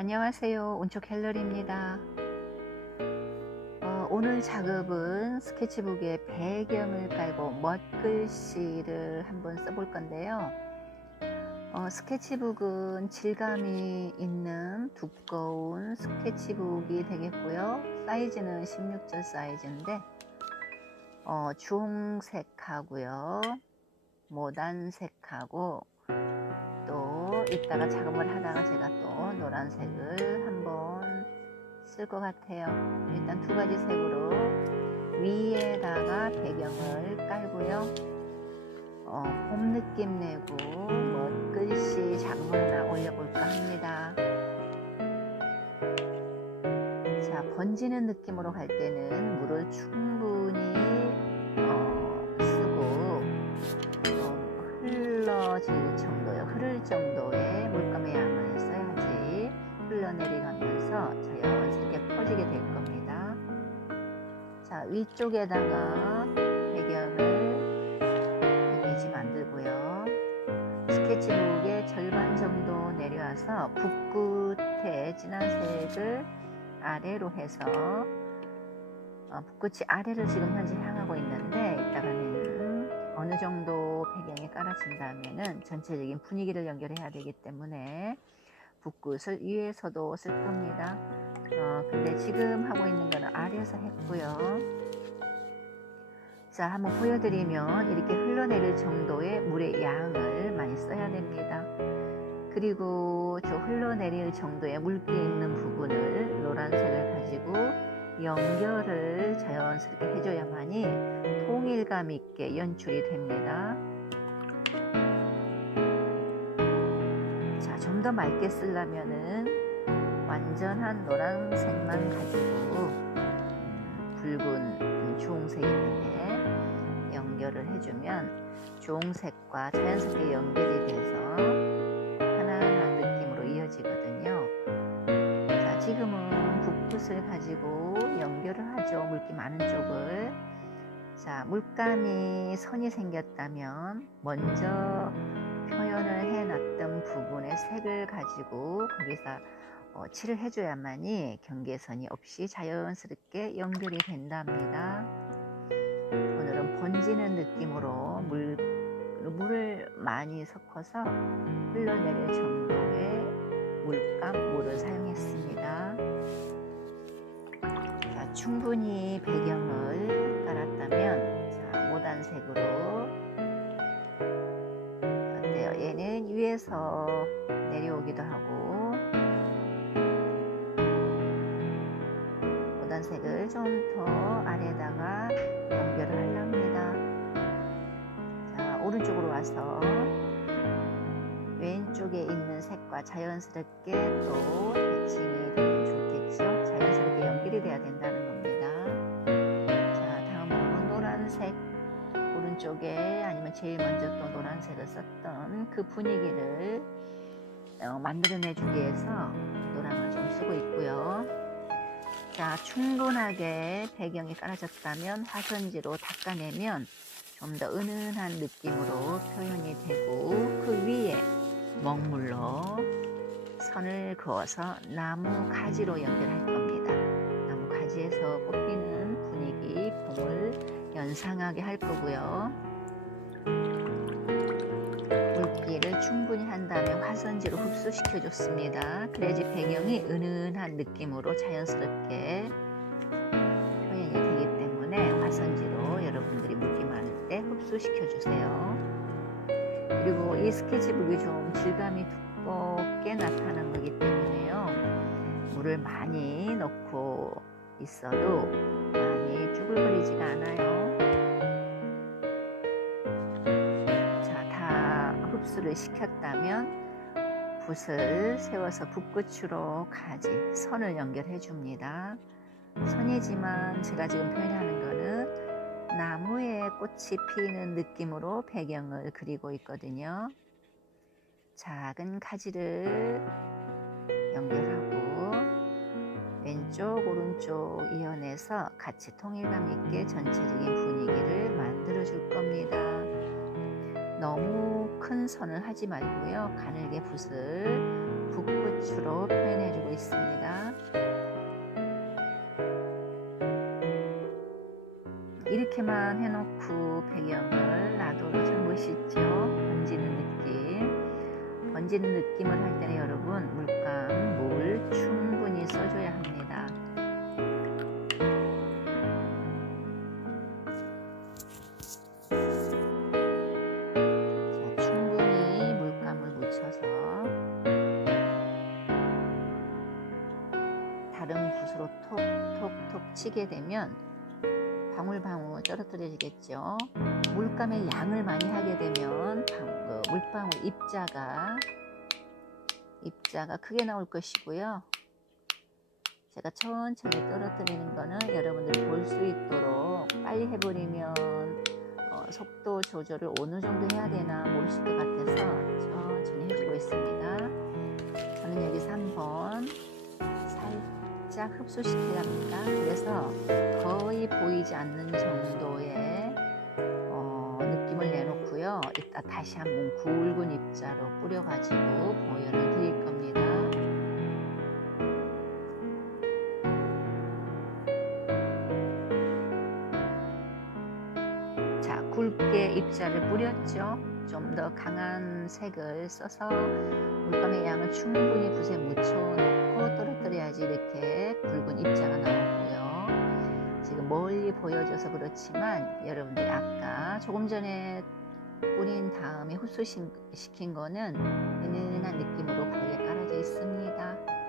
안녕하세요. 온초 갤러리입니다. 어, 오늘 작업은 스케치북에 배경을 깔고 멋글씨를 한번 써볼 건데요. 어, 스케치북은 질감이 있는 두꺼운 스케치북이 되겠고요. 사이즈는 16절 사이즈인데 어, 주홍색하고요. 모단색하고 또 이따가 작업을 하다가 제가 또 노란색을 한번 쓸 것 같아요. 일단 두 가지 색으로 위에다가 배경을 깔고요. 어, 봄 느낌 내고 멋글씨 작업을 하나 올려볼까 합니다. 자, 번지는 느낌으로 갈 때는 물을 충분히 어, 쓰고 좀 흘러질 정도의 물감의 양을 써야지 흘러내려가면서 자연스럽게 퍼지게 될 겁니다. 자, 위쪽에다가 배경을 이미지 만들고요. 스케치북의 절반 정도 내려와서 붓끝에 진한 색을 아래로 해서 어, 붓끝이 아래를 지금 현재 향하고 있는데 이따가는 어느 정도 배경이 깔아진다면은 전체적인 분위기를 연결해야 되기 때문에 붓끝을 위에서도 쓸 겁니다. 어, 근데 지금 하고 있는 거는 아래에서 했고요. 자, 한번 보여드리면 이렇게 흘러내릴 정도의 물의 양을 많이 써야 됩니다. 그리고 저 흘러내릴 정도의 물기 있는 부분을 노란색을 가지고 연결을 자연스럽게 해줘야만이 통일감 있게 연출이 됩니다. 좀 더 맑게 쓰려면은 완전한 노란색만 가지고 음, 붉은 주홍색인데 연결을 해주면 주홍색과 자연스럽게 연결이 돼서 편안한 느낌으로 이어지거든요. 자, 지금은 붓붓을 가지고 연결을 하죠. 물기 많은 쪽을. 자, 물감이 선이 생겼다면 먼저 표현을 해놨던 부분의 색을 가지고 거기서 어, 칠을 해줘야만이 경계선이 없이 자연스럽게 연결이 된답니다. 오늘은 번지는 느낌으로 물, 물을 많이 섞어서 흘러내릴 정도의 물감, 물을 사용했습니다. 자, 충분히 배경을 깔았다면 위에서 내려오기도 하고 모단색을 좀 더 아래다가 연결을 하렵니다. 자, 오른쪽으로 와서 왼쪽에 있는 색과 자연스럽게 또 매칭이 되면 좋겠죠. 자연스럽게 연결이 돼야 된다는 겁니다. 자, 다음으로는 노란색 오른쪽에 아니면 제일 먼저 또 노란색을 썼던 그 분위기를 어, 만들어내주기 위해서 노랑을 좀 쓰고 있고요. 자, 충분하게 배경이 깔아졌다면 화선지로 닦아내면 좀 더 은은한 느낌으로 표현이 되고 그 위에 먹물로 선을 그어서 나무 가지로 연결할 겁니다. 나무 가지에서 꽃피는 분위기, 봄을 연상하게 할 거고요. 물기를 충분히 한 다음에 화선지로 흡수시켜 줬습니다. 그래야지 배경이 은은한 느낌으로 자연스럽게 표현이 되기 때문에 화선지로 여러분들이 물기 많을 때 흡수시켜 주세요. 그리고 이 스케치북이 좀 질감이 두껍게 나타난 거기 때문에요. 물을 많이 넣고 있어도 많이 쭈글거리지가 않아요. 다 흡수를 시켰다면 붓을 세워서 붓끝으로 가지, 선을 연결해 줍니다. 선이지만 제가 지금 표현하는 거는 나무에 꽃이 피는 느낌으로 배경을 그리고 있거든요. 작은 가지를 연결하고 왼쪽 오른쪽 이어내서 같이 통일감 있게 전체적인 분위기를 만들어 줄 겁니다. 너무 큰 선을 하지 말고요. 가늘게 붓을 붓끝으로 표현해 주고 있습니다. 이렇게만 해놓고 배경을 놔둬도 참 멋있죠. 번지는 느낌. 번지는 느낌을 할 때는 여러분 물감, 물 충분히 써줘야 합니다. 치게 되면 방울방울 떨어뜨려지겠죠. 물감의 양을 많이 하게 되면 방, 그 물방울 입자가 입자가 크게 나올 것이고요. 제가 천천히 떨어뜨리는 거는 여러분들이 볼 수 있도록 빨리 해버리면 어, 속도 조절을 어느 정도 해야 되나 모르실 것 같아서 천천히 해주고 있습니다. 저는 여기서 한번 살짝 흡수시키랍니다. 그래서 거의 보이지 않는 정도의 어, 느낌을 내놓고요. 이따 다시 한번 굵은 입자로 뿌려가지고 보여를 드릴 겁니다. 자, 굵게 입자를 뿌렸죠. 좀 더 강한 색을 써서 물감의 양을 충분히 붓에 묻혀놓고 떨어뜨려야지 이렇게 굵은 입자가 나오고요. 지금 멀리 보여져서 그렇지만 여러분들이 아까 조금 전에 뿌린 다음에 흡수시킨 거는 은은한 느낌으로 거기에 깔아져 있습니다.